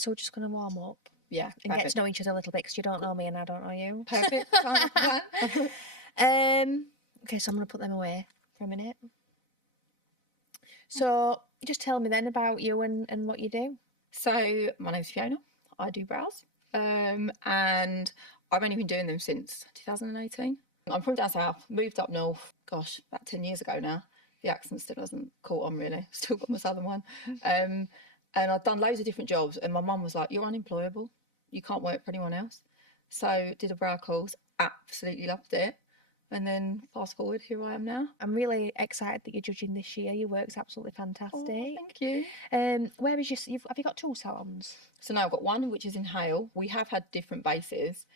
So we're just going to warm up. Yeah. And get to know each other a little bit, because you don't know me and I don't know you. Perfect. Sounds like a plan. Okay, so I'm going to put them away for a minute. So just tell me then about you and what you do. So my name's Fiona. I do brows. And I've only been doing them since 2018. I'm from down south, moved up north, gosh, about 10 years ago now. The accent still hasn't caught on really. Still got my southern one. And I've done loads of different jobs, and my mum was like, you're unemployable. You can't work for anyone else. So did a brow course, absolutely loved it. And then fast forward, here I am now. I'm really excited that you're judging this year. Your work's absolutely fantastic. Oh, thank you. Where is have you got 2 salons? So now I've got one, which is in Hale. We have had different bases,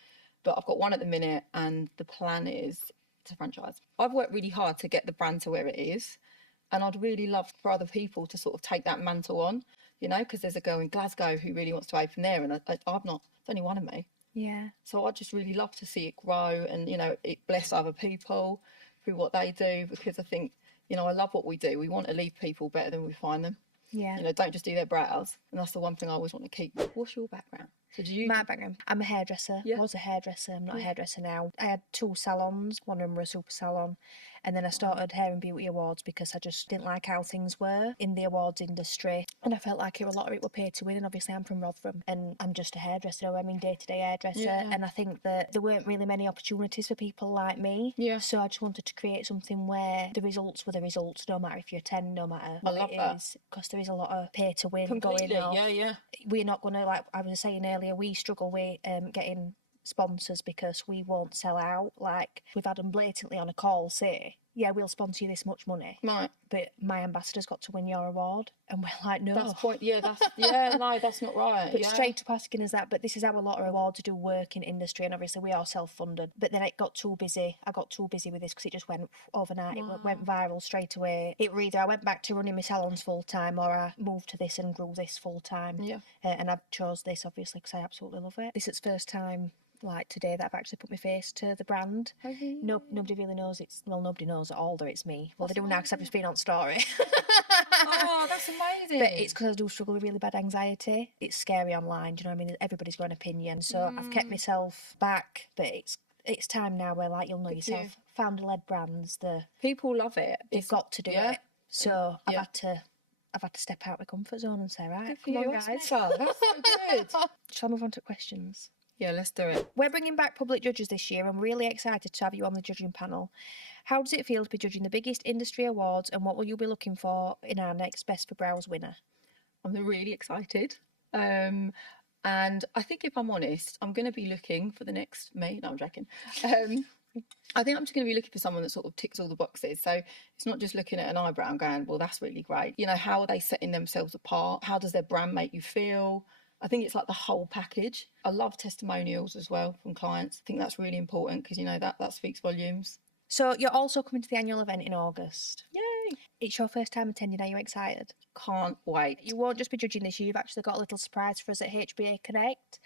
but I've got one at the minute, and the plan is to franchise. I've worked really hard to get the brand to where it is, and I'd really love for other people to sort of take that mantle on, you know, because there's a girl in Glasgow who really wants to open there, and I've not, it's only one of me. Yeah. So I'd just really love to see it grow and, you know, it bless other people through what they do, because I think, you know, I love what we do. We want to leave people better than we find them. Yeah. You know, don't just do their brows. And that's the one thing I always want to keep. What's your background? So My background, I'm a hairdresser. Yeah. Was a hairdresser. I'm not a hairdresser now. I had 2 salons. One of them were a super salon. And then I started Hair and Beauty Awards because I just didn't like how things were in the awards industry. And I felt like a lot of it were pay to win. And obviously I'm from Rotherham and I'm just a hairdresser. I mean, day-to-day hairdresser. Yeah. And I think that there weren't really many opportunities for people like me. Yeah. So I just wanted to create something where the results were the results, no matter if you're 10, no matter I what love it that. is. Because there is a lot of pay to win Completely. going on. Yeah. We're not going to, like I was saying earlier, we struggle with getting sponsors because we won't sell out. Like, we've had them blatantly on a call say, yeah, we'll sponsor you this much money, Right. but my ambassador's got to win your award. And we're like, no. That's point. Yeah, no, that's not right. But yeah. straight up asking us that. But this is how a lot of awards do work in industry, and obviously we are self-funded. But then it got too busy. I got too busy with this because it just went overnight. Wow. It went viral straight away. Either I went back to running my salons full time, or I moved to this and grew this full time. Yeah. And I've chose this obviously because I absolutely love it. This is the first time, like today, that I've actually put my face to the brand. No, nobody really knows nobody knows at all that it's me. Well, That's they do now because I've just been on story. Oh, that's amazing. But it's because I do struggle with really bad anxiety. It's scary online, do you know what I mean? Everybody's got an opinion. So I've kept myself back, but it's time now where, like, you'll know yourself, founder-led brands, people love it. They've got to do it. So I've had to step out of my comfort zone and say, right, come on, guys. That's so good. Shall I move on to questions? Yeah, let's do it. We're bringing back public judges this year. I'm really excited to have you on the judging panel. How does it feel to be judging the biggest industry awards, and what will you be looking for in our next Best for Brows winner? I'm really excited. And I think, if I'm honest, I'm going to be looking for the next me. No, I'm joking. I think I'm just going to be looking for someone that sort of ticks all the boxes. So it's not just looking at an eyebrow and going, well, that's really great. You know, how are they setting themselves apart? How does their brand make you feel? I think it's like the whole package. I love testimonials as well from clients. I think that's really important because, you know, that speaks volumes. So you're also coming to the annual event in August. Yay! It's your first time attending. Are you excited? Can't wait. You won't just be judging this year. You've actually got a little surprise for us at HBA Connect.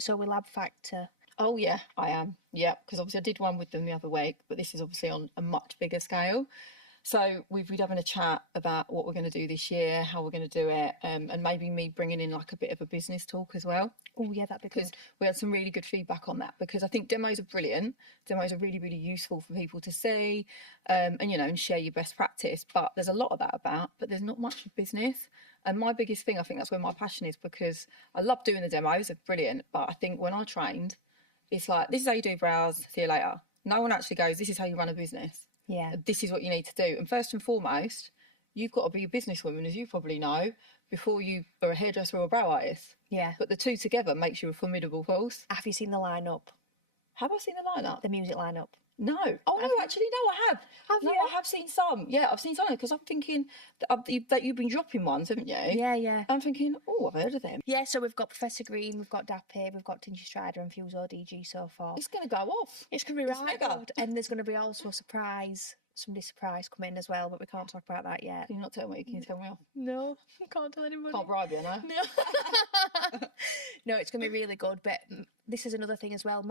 So we'll have Factor. Oh, yeah, I am. Yeah, because obviously I did one with them the other week, but this is obviously on a much bigger scale. So we've been having a chat about what we're going to do this year, how we're going to do it, and maybe me bringing in like a bit of a business talk as well. Oh, yeah, that'd be good. Because we had some really good feedback on that, because I think demos are brilliant. Demos are really, really useful for people to see and, you know, and share your best practice. But there's a lot of that about, but there's not much of business. And my biggest thing, I think that's where my passion is, because I love doing the demos, they're brilliant. But I think when I trained, it's like, this is how you do brows, see you later. No one actually goes, this is how you run a business. Yeah. This is what you need to do. And first and foremost, you've got to be a businesswoman, as you probably know, before you are a hairdresser or a brow artist. Yeah. But the two together makes you a formidable force. Have you seen the lineup? Have I seen the lineup? The music lineup? No. Oh, no, actually, no, I have. Have no, you? I have seen some. Yeah, I've seen some, because I'm thinking that you've been dropping ones, haven't you? Yeah. I'm thinking, oh, I've heard of them. Yeah, so we've got Professor Green, we've got Dappy, we've got Tinchy Strider and Fuse ODG so far. It's going to go off. It's going to be It's right mega. good. And there's going to be also a surprise coming as well, but we can't talk about that yet. Can you not tell me? Can you tell me off? No, I can't tell anybody. Can't bribe you, no? No. No, it's going to be really good. But this is another thing as well.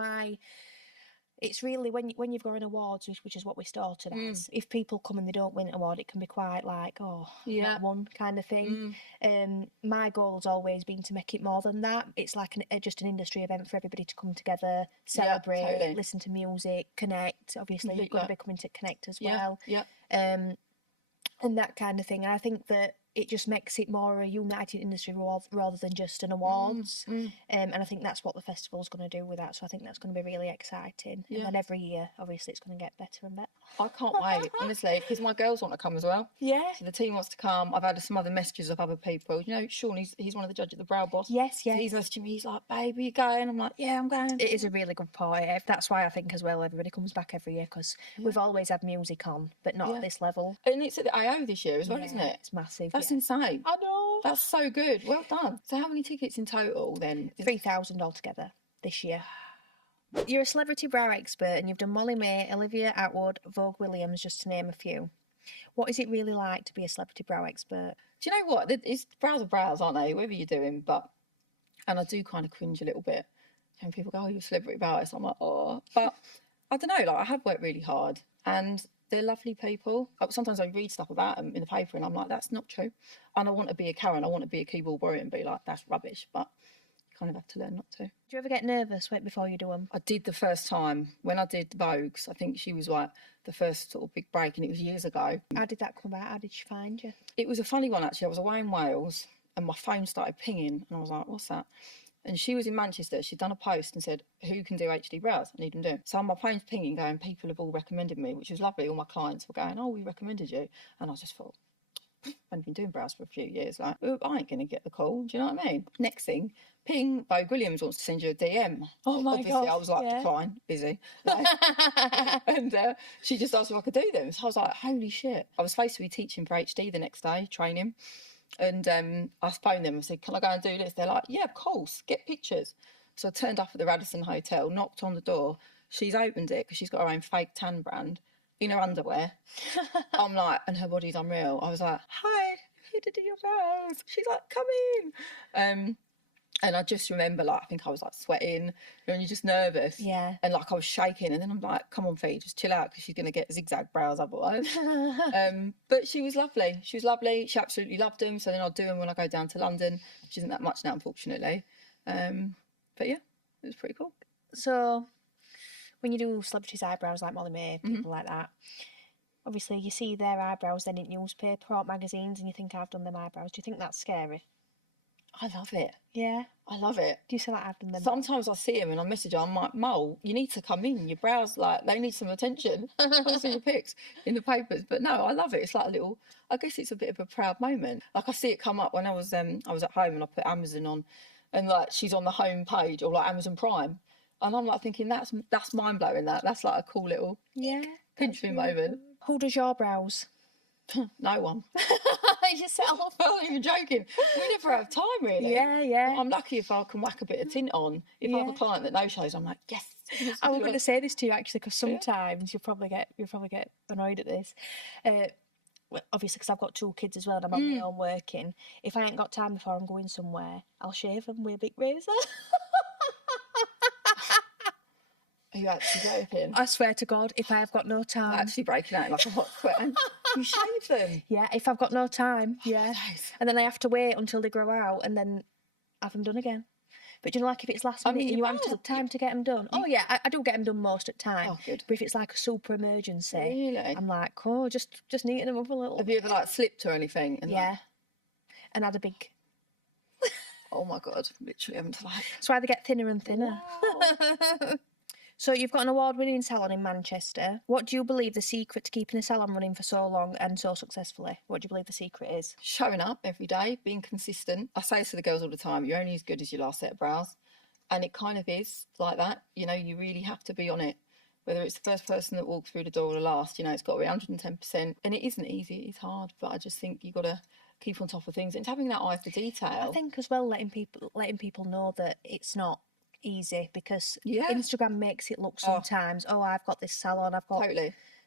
It's really when you've got an awards, which is what we started as. If people come and they don't win an award, it can be quite like, oh, not one kind of thing. My goal's always been to make it more than that. It's like just an industry event for everybody to come together, celebrate, listen to music, connect. Obviously, you're going to be coming to connect as well. And that kind of thing. And I think that it just makes it more a united industry rather than just an awards. And I think that's what the festival's going to do with that. So I think that's going to be really exciting. And then every year, obviously, it's going to get better and better. I can't wait, honestly, because my girls want to come as well. Yeah. So the team wants to come. I've had some other messages of other people. You know, Sean, he's one of the judges at the Brow Boss. Yes. So he's messaging me. He's like, baby, you going? I'm like, yeah, I'm going. It is a really good party. That's why I think as well everybody comes back every year, because we've always had music on, but not at this level. And it's at the AO this year as well, isn't it? It's massive. That's insane. I know. That's so good. Well done. So how many tickets in total then? 3,000 altogether this year. You're a celebrity brow expert and you've done Molly-Mae, Olivia Atwood, Vogue Williams, just to name a few. What is it really like to be a celebrity brow expert? Do you know what? It's brows are brows, aren't they? Whatever you're doing. And I do kind of cringe a little bit when people go, oh, you're a celebrity brow artist. I'm like, oh. But I don't know, like I have worked really hard and they're lovely people. Sometimes I read stuff about them in the paper and I'm like, that's not true. And I want to be a Karen. I want to be a keyboard warrior and be like, that's rubbish. But kind of have to learn not to. Do you ever get nervous before you do them? I did the first time when I did Vogue's. I think she was like the first sort of big break, and it was years ago. How did that come about? How did she find you? It was a funny one actually. I was away in Wales and my phone started pinging and I was like, what's that? And she was in Manchester. She'd done a post and said, who can do HD brows? I need them doing. So my phone's pinging going, people have all recommended me, which was lovely. All my clients were going, oh, we recommended you. And I just thought, I've only been doing brows for a few years. Like, I ain't going to get the call. Do you know what I mean? Next thing, ping, Vogue Williams wants to send you a DM. Oh my God. I was like, decline, busy. Like, and she just asked if I could do them. So I was like, holy shit. I was supposed to be teaching for HD the next day, training. And I phoned them and said, can I go and do this? They're like, yeah, of course, get pictures. So I turned up at the Radisson Hotel, knocked on the door. She's opened it because she's got her own fake tan brand in her underwear. I'm like, and her body's unreal. I was like, hi, I'm here to do your brows. She's like, come in. And I just remember, like, I think I was like sweating and you're just nervous. Yeah. And like I was shaking. And then I'm like, come on, Fee, just chill out because she's going to get zigzag brows otherwise. But she was lovely. She was lovely. She absolutely loved them. So then I'll do them when I go down to London, which isn't that much now, unfortunately. But yeah, it was pretty cool. So when you do celebrities' eyebrows like Molly-Mae, people like that, obviously you see their eyebrows then in newspaper or magazines and you think, I've done them eyebrows. Do you think that's scary? I love it. Yeah? I love it. Do you feel like I've done them? Sometimes I see them and I message her, I'm like, Mole, you need to come in. Your brows, like, they need some attention. I see your pics in the papers. But no, I love it. It's like a little, I guess it's a bit of a proud moment. Like I see it come up when I was at home and I put Amazon on and like she's on the home page or like Amazon Prime. And I'm like thinking, that's mind-blowing, that's like a cool little pinch me moment. Who does your brows? No one. Yourself. I'm not even joking. We never have time, really. Yeah. I'm lucky if I can whack a bit of tint on. If I have a client that no-shows, I'm like, yes. I was going to say this to you, actually, because sometimes you'll probably get annoyed at this. Obviously, because I've got 2 kids as well and I'm on my own working. If I ain't got time before I'm going somewhere, I'll shave them with a big razor. Are you actually joking? I swear to God, if I have got no time. I'm actually breaking out like a hot sweat. You shave them? Yeah, if I've got no time, Nice. And then I have to wait until they grow out and then have them done again. But you know, like if it's last minute and you haven't time to get them done. Oh yeah, I do get them done most at time. Oh, good. But if it's like a super emergency, really? I'm like, oh, just neaten them up a little. Have you ever like slipped or anything? And yeah. And had a big... Oh my God, literally having to like... That's why they get thinner and thinner. Wow. So you've got an award-winning salon in Manchester. What do you believe the secret to keeping a salon running for so long and so successfully? What do you believe the secret is? Showing up every day, being consistent. I say to the girls all the time, you're only as good as your last set of brows. And it kind of is like that. You know, you really have to be on it. Whether it's the first person that walks through the door or the last, you know, it's got to be 110%. And it isn't easy, it's hard. But I just think you've got to keep on top of things. And having that eye for detail. I think as well, letting people know that it's not easy, because Instagram makes it look sometimes, I've got this salon, I've got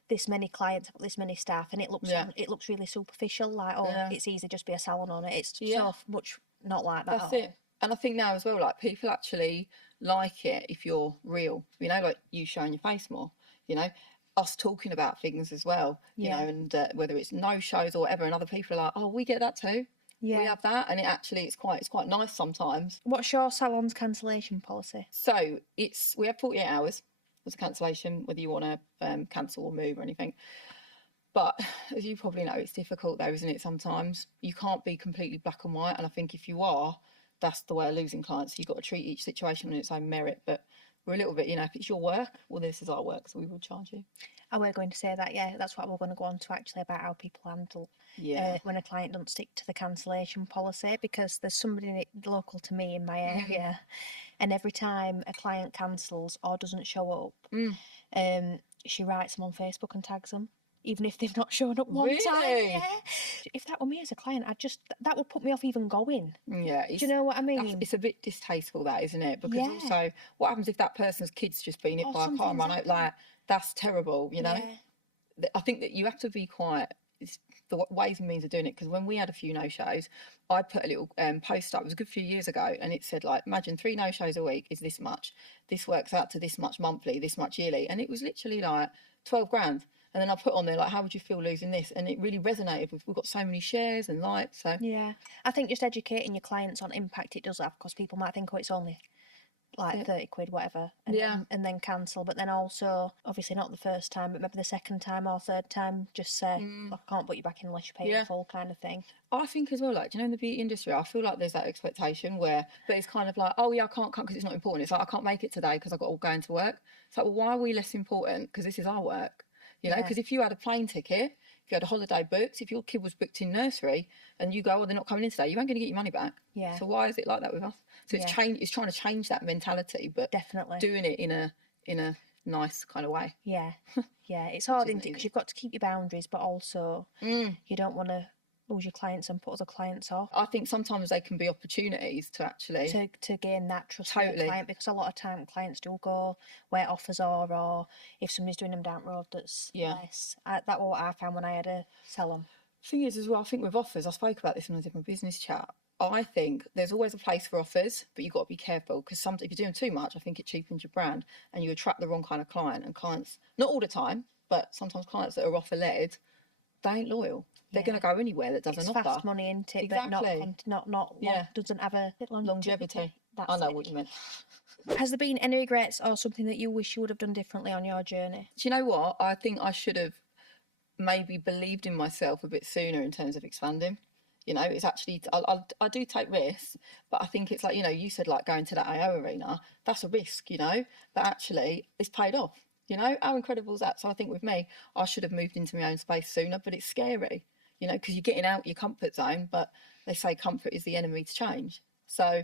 this many clients, I've got this many staff, and it looks really superficial, like it's easy, just be a salon owner. It's so much not like that. That's it. And I think now as well, like people actually like it if you're real, you know, like you showing your face more, you know, us talking about things as well, you know, and whether it's no shows or whatever, and other people are like, oh, we get that too. Yeah. We have that, and it's quite nice sometimes. What's your salon's cancellation policy? So we have 48 hours as a cancellation, whether you want to cancel or move or anything. But as you probably know, it's difficult though, isn't it? Sometimes you can't be completely black and white, and I think if you are, that's the way of losing clients. You've got to treat each situation on its own merit. But we're a little bit, you know, if it's your work, well, this is our work, so we will charge you. I were going to say that, yeah, that's what we're going to go on to actually, about how people handle when a client doesn't stick to the cancellation policy, because there's somebody local to me in my area, and every time a client cancels or doesn't show up, she writes them on Facebook and tags them, even if they've not shown up one time. Yeah. If that were me as a client, that would put me off even going. Yeah. Do you know what I mean? It's a bit distasteful, that, isn't it? Because also, what happens if that person's kid's just been hit by a car and run out? Like, that's terrible, you know? Yeah. I think that you have to be quite... It's the ways and means of doing it, because when we had a few no-shows, I put a little post up, it was a good few years ago, and it said, like, imagine 3 no-shows a week is this much. This works out to this much monthly, this much yearly. And it was literally like 12 grand. And then I put on there, like, how would you feel losing this? And it really resonated with, we've got so many shares and likes. So yeah, I think just educating your clients on impact it does have, because people might think, oh, it's only like 30 quid, whatever, and then cancel. But then also, obviously not the first time, but maybe the second time or third time, just say, I can't put you back in unless you pay in full, kind of thing. I think as well, like, do you know, in the beauty industry, I feel like there's that expectation where, but it's kind of like, oh yeah, I can't come because it's not important. It's like, I can't make it today because I've got all going to work. It's like, well, why are we less important? Because this is our work. You know, because if you had a plane ticket, if you had a holiday booked, if your kid was booked in nursery and you go, oh, they're not coming in today, you ain't going to get your money back. Yeah. So why is it like that with us? So it's trying to change that mentality, but definitely doing it in a nice kind of way. Yeah. Yeah. It's hard, isn't it? Because you've got to keep your boundaries, but also you don't want to lose your clients and put other clients off. I think sometimes they can be opportunities to actually to gain that trust from the client, because a lot of time clients do go where offers are, or if somebody's doing them down the road that's less. That was what I found when I had a salon. Thing is as well, I think with offers, I spoke about this when I did my business chat, I think there's always a place for offers, but you've got to be careful, because sometimes if you're doing too much, I think it cheapens your brand and you attract the wrong kind of client. And clients, not all the time, but sometimes clients that are offer led, they ain't loyal. They're going to go anywhere that doesn't offer. It's fast money, isn't it? Exactly. But not doesn't have a longevity. I know what you meant. Has there been any regrets or something that you wish you would have done differently on your journey? Do you know what? I think I should have maybe believed in myself a bit sooner in terms of expanding. You know, it's actually, I do take risks, but I think it's like, you know, you said like going to that AO arena, that's a risk, you know, but actually it's paid off. You know, how incredible is that? So I think with me, I should have moved into my own space sooner, but it's scary, you know, because you're getting out your comfort zone, but they say comfort is the enemy to change. So,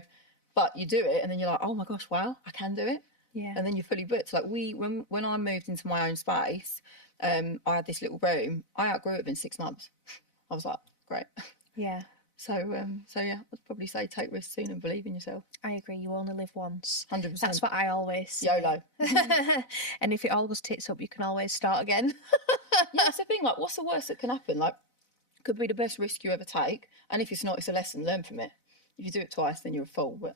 but you do it and then you're like, oh my gosh, wow, I can do it. Yeah. And then you're fully booked. Like when I moved into my own space, I had this little room. I outgrew it within 6 months. I was like, great. Yeah. So yeah, I'd probably say take risks soon and believe in yourself. I agree. You only live once. 100%. That's what I always say. YOLO. And if it always tits up, you can always start again. Yeah, it's the thing. Like, what's the worst that can happen? Like, could be the best risk you ever take. And if it's not, it's a lesson. Learn from it. If you do it twice, then you're a fool. But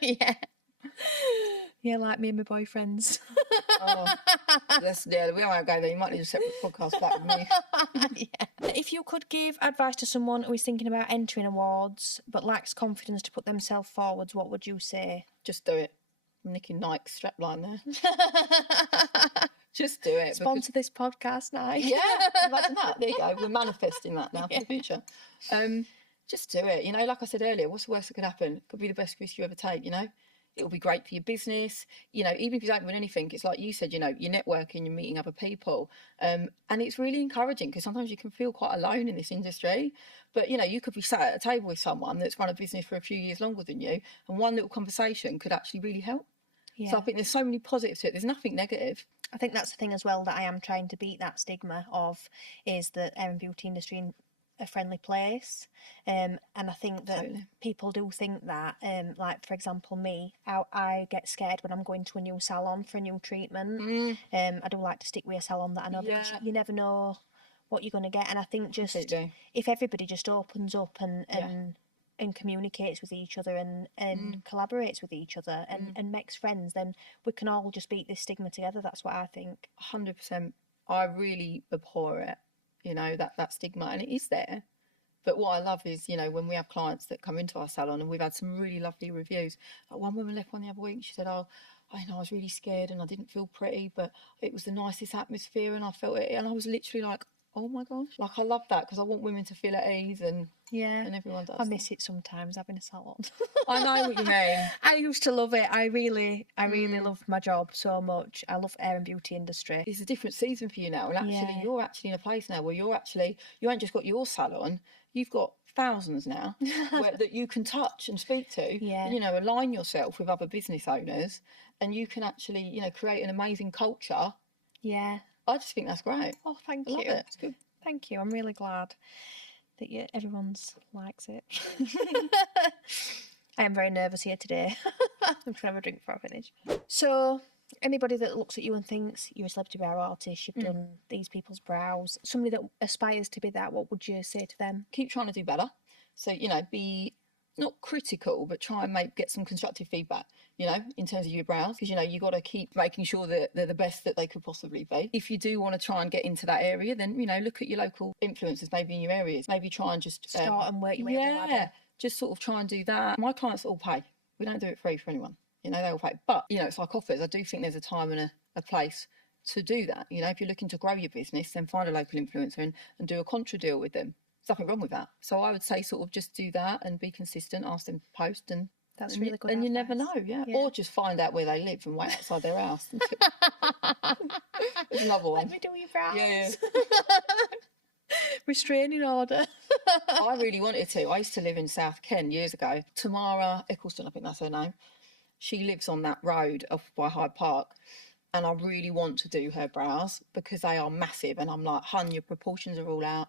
yeah. Yeah, like me and my boyfriends. Oh, we won't go there. You might need a separate podcast for that with me. Yeah. If you could give advice to someone who is thinking about entering awards but lacks confidence to put themselves forwards, what would you say? Just do it. I'm nicking Nike's strapline there. Just do it. Sponsor this podcast, Nike. Yeah, imagine that. There you go. We're manifesting that now for the future. Just do it. You know, like I said earlier, what's the worst that could happen? Could be the best risk you ever take, you know? It'll be great for your business. You know, even if you don't win anything, it's like you said, you know, you're networking, you're meeting other people. And it's really encouraging, because sometimes you can feel quite alone in this industry. But, you know, you could be sat at a table with someone that's run a business for a few years longer than you, and one little conversation could actually really help. Yeah. So I think there's so many positives to it. There's nothing negative. I think that's the thing as well that I am trying to beat that stigma of, is the beauty industry a friendly place, and I think that people do think that, like for example me, I get scared when I'm going to a new salon for a new treatment. I do like to stick with a salon that I know, because you never know what you're going to get. And I think just if everybody just opens up and and communicates with each other and collaborates with each other and makes friends, then we can all just beat this stigma together. That's what I think. 100%. I really abhor it, that stigma, and it is there. But what I love is, when we have clients that come into our salon, and we've had some really lovely reviews. Like one woman left one the other week, she said, "Oh, I was really scared and I didn't feel pretty, but it was the nicest atmosphere and I felt it." And I was literally like, oh my gosh. Like, I love that, because I want women to feel at ease, and everyone does. I miss it sometimes, having a salon. I know what you mean. I used to love it. I really love my job so much. I love hair and beauty industry. It's a different season for you now, and actually you're actually in a place now where you ain't just got your salon, you've got thousands now that you can touch and speak to. Align yourself with other business owners, and you can actually create an amazing culture. I just think that's great. Oh, thank you. I love it. It's good. Thank you. I'm really glad that everyone's likes it. I am very nervous here today. I'm just going to have a drink before I finish. So, anybody that looks at you and thinks you're a celebrity brow artist, you've done these people's brows, somebody that aspires to be that, what would you say to them? Keep trying to do better. So, be not critical, but try and get some constructive feedback, in terms of your brows, because, you got to keep making sure that they're the best that they could possibly be. If you do want to try and get into that area, then, look at your local influencers, maybe in your areas. Maybe try and just start and work your way up the ladder. Just sort of try and do that. My clients all pay. We don't do it free for anyone. They all pay. But, it's like offers. I do think there's a time and a place to do that. If you're looking to grow your business, then find a local influencer and do a contra deal with them. There's nothing wrong with that. So I would say sort of just do that and be consistent, ask them to post, and that's really good. And you never know, or just find out where they live and wait outside their house. There's another one. Let me do your brows. Yeah. Restraining order. I really wanted to. I used to live in South Kent years ago. Tamara Eccleston, I think that's her name. She lives on that road off by Hyde Park. And I really want to do her brows because they are massive. And I'm like, hun, your proportions are all out.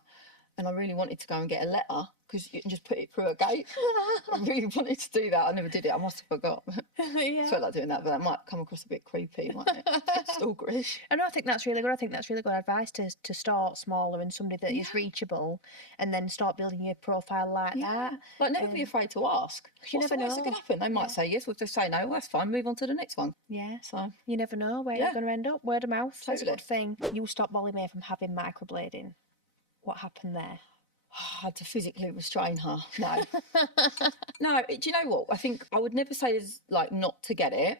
And I really wanted to go and get a letter because you can just put it through a gate. I really wanted to do that. I never did it. I must have forgot. I felt like doing that, but that might come across a bit creepy, mightn't it? Stalkerish. And I think that's really good. I think that's really good advice to start smaller and somebody that is reachable, and then start building your profile like that. Like, never be afraid to ask. You never know. What's going to happen? They might say yes. We'll just say no. Well, that's fine. Move on to the next one. Yeah. So you never know where you're going to end up. Word of mouth. Totally. That's a good thing. You stopped Molly-Mae from having microblading. What happened there? I had to physically restrain her. No. No, do you know what? I think I would never say is like not to get it,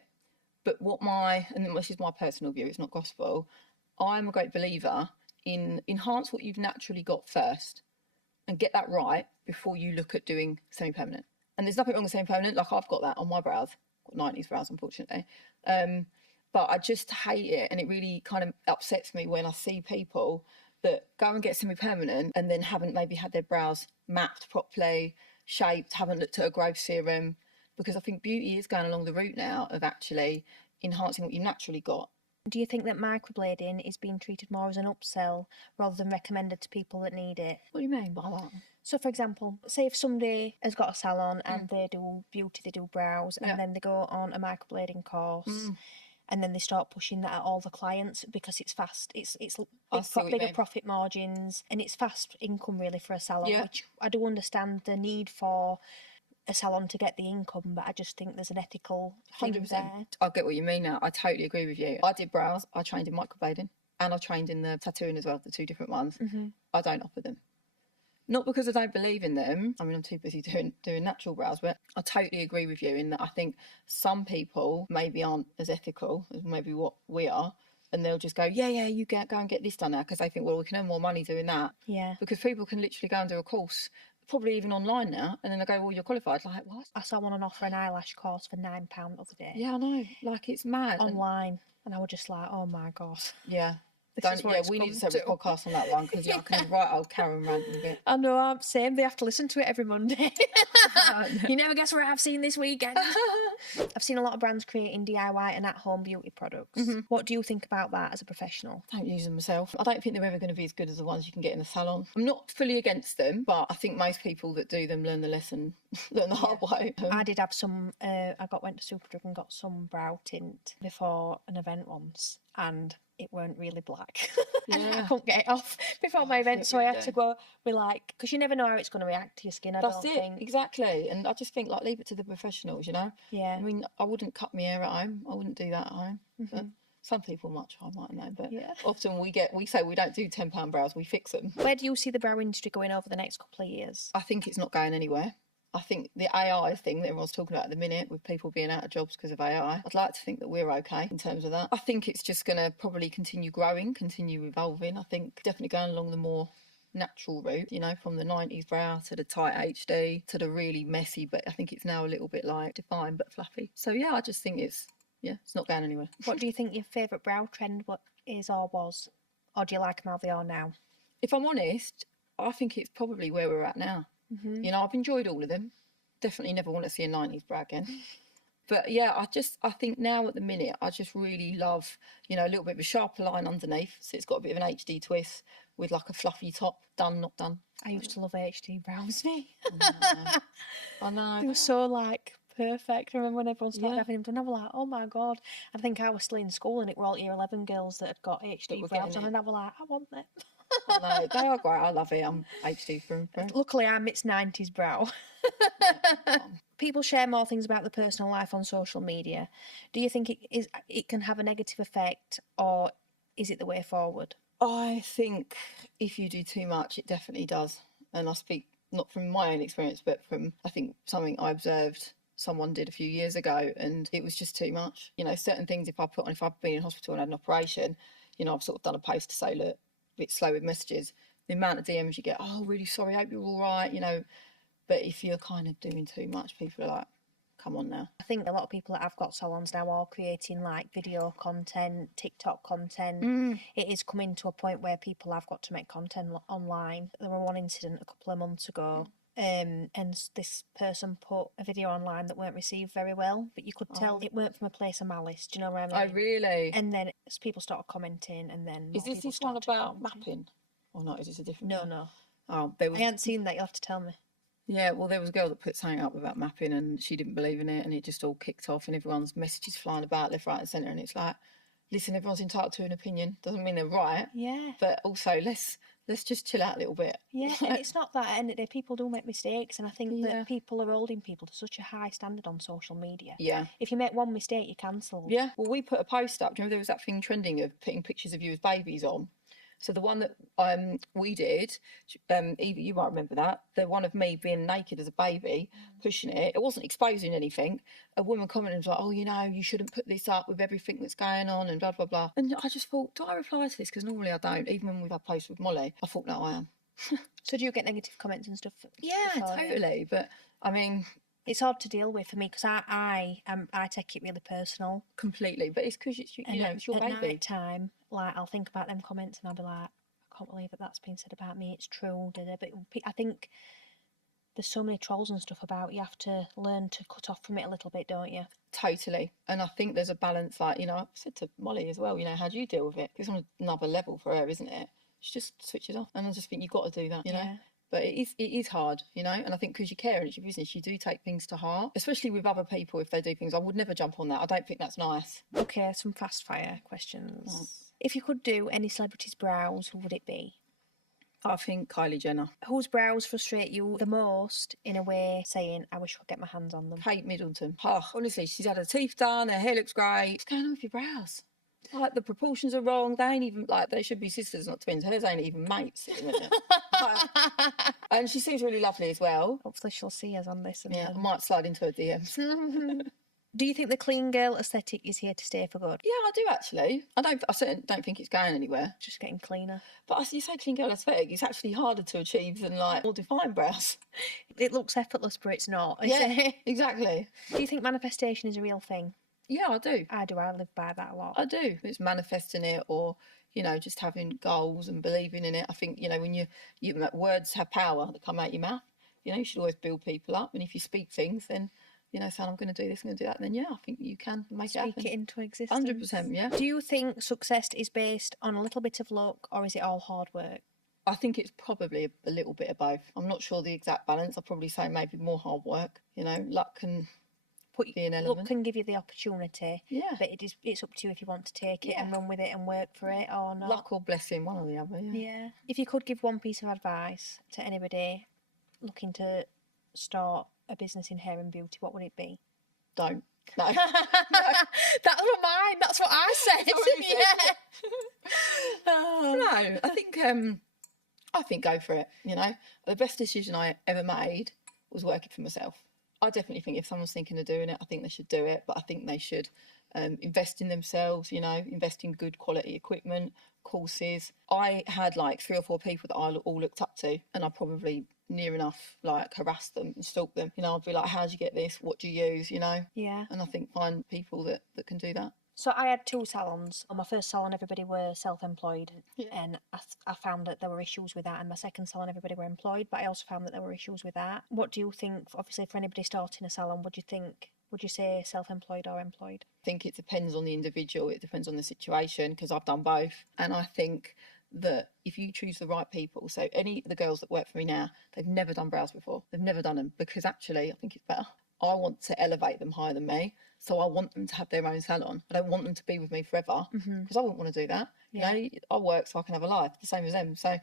but and this is my personal view, it's not gospel, I'm a great believer in enhance what you've naturally got first and get that right before you look at doing semi-permanent. And there's nothing wrong with semi-permanent, like I've got that on my brows, I've got 90s brows unfortunately. But I just hate it, and it really kind of upsets me when I see people that go and get semi-permanent and then haven't maybe had their brows mapped properly, shaped, haven't looked at a growth serum, because I think beauty is going along the route now of actually enhancing what you naturally got. Do you think that microblading is being treated more as an upsell rather than recommended to people that need it? What do you mean by that? So, for example, say if somebody has got a salon and they do beauty, they do brows, and then they go on a microblading course, and then they start pushing that at all the clients because it's fast. It's bigger profit margins, and it's fast income really for a salon, which I do understand the need for a salon to get the income, but I just think there's an ethical 100%. There. I get what you mean now. I totally agree with you. I did brows, I trained in microblading, and I trained in the tattooing as well, the two different ones. I don't offer them. Not because I don't believe in them. I mean, I'm too busy doing natural brows, but I totally agree with you in that I think some people maybe aren't as ethical as maybe what we are, and they'll just go, you go and get this done now, because they think, well, we can earn more money doing that. Yeah. Because people can literally go and do a course, probably even online now, and then they go, well, you're qualified. Like, what? I saw one on offer an eyelash course for £9 the other day. Yeah, I know. Like, it's mad. Online. And I was just like, oh my God. Yeah. We need to set a podcast on that one, because I can write old Karen rant a bit. I know, I'm same. They have to listen to it every Monday. You never guess where I've seen this weekend. I've seen a lot of brands creating DIY and at-home beauty products. What do you think about that as a professional? I don't use them myself. I don't think they're ever going to be as good as the ones you can get in a salon. I'm not fully against them, but I think most people that do them learn the lesson, learn the hard way. I did have some, went to Superdrug and got some brow tint before an event once, and it weren't really black. Yeah. I couldn't get it off before my event, so I had to go with because you never know how it's going to react to your skin. That's it, exactly. And I just think, leave it to the professionals, you know? Yeah. I mean, I wouldn't cut my hair at home. I wouldn't do that at home. But some people might try, might know. But often we say we don't do £10 brows, we fix them. Where do you see the brow industry going over the next couple of years? I think it's not going anywhere. I think the AI thing that everyone's talking about at the minute, with people being out of jobs because of AI, I'd like to think that we're okay in terms of that. I think it's just going to probably continue growing, continue evolving. I think definitely going along the more natural route, you know, from the 90s brow to the tight HD to the really messy, but I think it's now a little bit defined but fluffy. So yeah, I just think it's not going anywhere. What do you think your favourite brow trend is or was? Or do you like them how they are now? If I'm honest, I think it's probably where we're at now. You know, I've enjoyed all of them. Definitely never want to see a 90s brow again. But yeah, I think now at the minute, I just really love, you know, a little bit of a sharper line underneath. So it's got a bit of an HD twist with a fluffy top. Done, not done. I used to love HD brows, me. I know. They were so perfect. I remember when everyone started having them done, I was like, oh my God. I think I was still in school and it were all year 11 girls that had got HD brows on, and I was like, I want them. I know, they are great. I love it. I'm HD through. Luckily, I'm its 90s brow. People share more things about their personal life on social media. Do you think it can have a negative effect, or is it the way forward? I think if you do too much, it definitely does. And I speak not from my own experience, but from, I think, something I observed someone did a few years ago, and it was just too much. You know, certain things, if I've been in hospital and had an operation, you know, I've sort of done a post to say, look, a bit slow with messages. The amount of DMs you get, oh, really sorry, hope you're all right, you know. But if you're kind of doing too much, people are like, come on now. I think a lot of people that have got salons now are creating video content, TikTok content. It is coming to a point where people have got to make content online. There was one incident a couple of months ago, and this person put a video online that weren't received very well, but you could tell it weren't from a place of malice. Do you know what I mean? Oh, really? And then people started commenting, and then is this one about mapping, or not? Is this a different? No. Oh, I hadn't seen that. You'll have to tell me. Yeah, well, there was a girl that put something up about mapping, and she didn't believe in it, and it just all kicked off, and everyone's messages flying about left, right, and centre, and it's like, listen, everyone's entitled to an opinion. Doesn't mean they're right. Yeah. But also, let's just chill out a little bit. Yeah, and it's not that at the end of the day, people do make mistakes, and I think that people are holding people to such a high standard on social media. Yeah. If you make one mistake, you're cancelled. Yeah. Well, we put a post up. Do you remember there was that thing trending of putting pictures of you as babies on? So the one that we did, Eva, you might remember that, the one of me being naked as a baby, pushing it wasn't exposing anything. A woman commented was like, oh, you know, you shouldn't put this up with everything that's going on and blah, blah, blah. And I just thought, do I reply to this? Because normally I don't. Even when we've had posts with Molly, I thought, no, I am. So do you get negative comments and stuff? Yeah, totally. But, I mean... It's hard to deal with for me because I take it really personal. Completely, but it's because it's, it's your baby. At night time, I'll think about them comments and I'll be like, I can't believe that's been said about me. It's true, but I think there's so many trolls and stuff about. You have to learn to cut off from it a little bit, don't you? Totally. And I think there's a balance. I've said to Molly as well, how do you deal with it? It's on another level for her, isn't it? She just switches off, and I just think you've got to do that, you know. But it is hard, and I think because you care and it's your business, you do take things to heart, especially with other people. If they do things, I would never jump on that. I don't think that's nice. Okay, some fast fire questions. If you could do any celebrity's brows, who would it be? I think Kylie Jenner. Whose brows frustrate you the most in a way saying, I wish I could get my hands on them? Kate Middleton. Honestly, she's had her teeth done, her hair looks great. What's going on with your brows? The proportions are wrong. They ain't even, they should be sisters, not twins. Hers ain't even mates. And she seems really lovely as well. Hopefully she'll see us on this. I might slide into her DMs. Do you think the clean girl aesthetic is here to stay for good? Yeah, I do actually. I certainly don't think it's going anywhere. Just getting cleaner. But as you say, clean girl aesthetic, it's actually harder to achieve than more defined brows. It looks effortless, but it's not. Yeah, exactly. Do you think manifestation is a real thing? Yeah, I do. I do. I live by that a lot. I do. It's manifesting it, or just having goals and believing in it. I think when you words have power that come out your mouth. You should always build people up, and if you speak things, then you know, saying I'm going to do this, I'm going to do that, then yeah, I think you can make it happen. Speak it into existence. 100%, yeah. Do you think success is based on a little bit of luck, or is it all hard work? I think it's probably a little bit of both. I'm not sure the exact balance. I'd probably say maybe more hard work. You know, luck can be an element. Luck can give you the opportunity, yeah, but it's up to you if you want to take it and run with it and work for it or not. Luck or blessing, one or the other. Yeah. If you could give one piece of advice to anybody looking to start a business in hair and beauty, what would it be? Don't. No. That's what mine. That's what I said. No, I think go for it. You know, the best decision I ever made was working for myself. I definitely think if someone's thinking of doing it, I think they should do it. But I think they should invest in themselves. You know, invest in good quality equipment, courses. I had like 3 or 4 people that I all looked up to, and I probably near enough like harassed them and stalked them. You know, I'd be like, how do you get this? What do you use? You know? Yeah. And I think find people that can do that. So I had 2 salons. On my first salon, everybody were self-employed, and I found that there were issues with that. And my second salon, everybody were employed, but I also found that there were issues with that. What do you think, obviously, for anybody starting a salon, would you say self-employed or employed? I think it depends on the individual. It depends on the situation, because I've done both. And I think that if you choose the right people, so any of the girls that work for me now, they've never done brows before. They've never done them, because actually I think it's better. I want to elevate them higher than me. So I want them to have their own salon. I don't want them to be with me forever, because I wouldn't want to do that. You know, I work so I can have a life, the same as them. So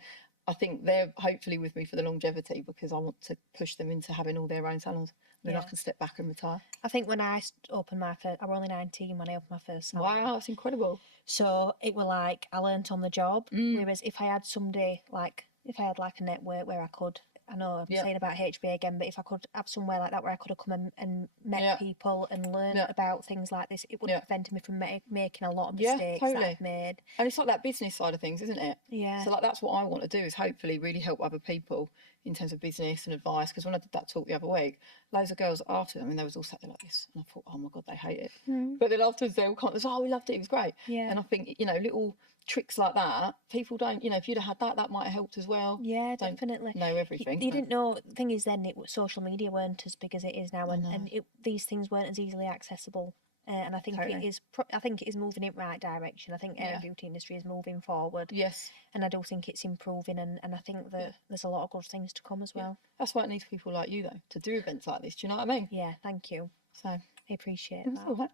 I think they're hopefully with me for the longevity, because I want to push them into having all their own salons. And then I can step back and retire. I think when I opened my first, I was only 19 when I opened my first salon. Wow, that's incredible. So it were like I learnt on the job. Whereas if I had somebody like, if I had like a network where I could, I know I'm saying about HBA again, but if I could have somewhere like that where I could have come and met people and learn about things like this, it would have prevented me from making a lot of mistakes that I've made. And it's like that business side of things, isn't it? Yeah. So like that's what I want to do, is hopefully really help other people in terms of business and advice. Because when I did that talk the other week, loads of girls after, I mean, they was all sat there like this, and I thought, oh my God, they hate it. But then afterwards they all kind of, oh, we loved it, it was great. Yeah. And I think, you know, little tricks like that, people don't, you know, if you'd have had that, that might have helped as well. Yeah, definitely. Know everything. You didn't know. The thing is, then social media weren't as big as it is now, and these things weren't as easily accessible. And I think it is. I think it is moving in the right direction. I think the hair and beauty industry is moving forward. Yes. And I do think it's improving, and I think that there's a lot of good things to come as well. That's why it needs people like you though to do events like this. Do you know what I mean? Yeah. Thank you. So I appreciate that. All right.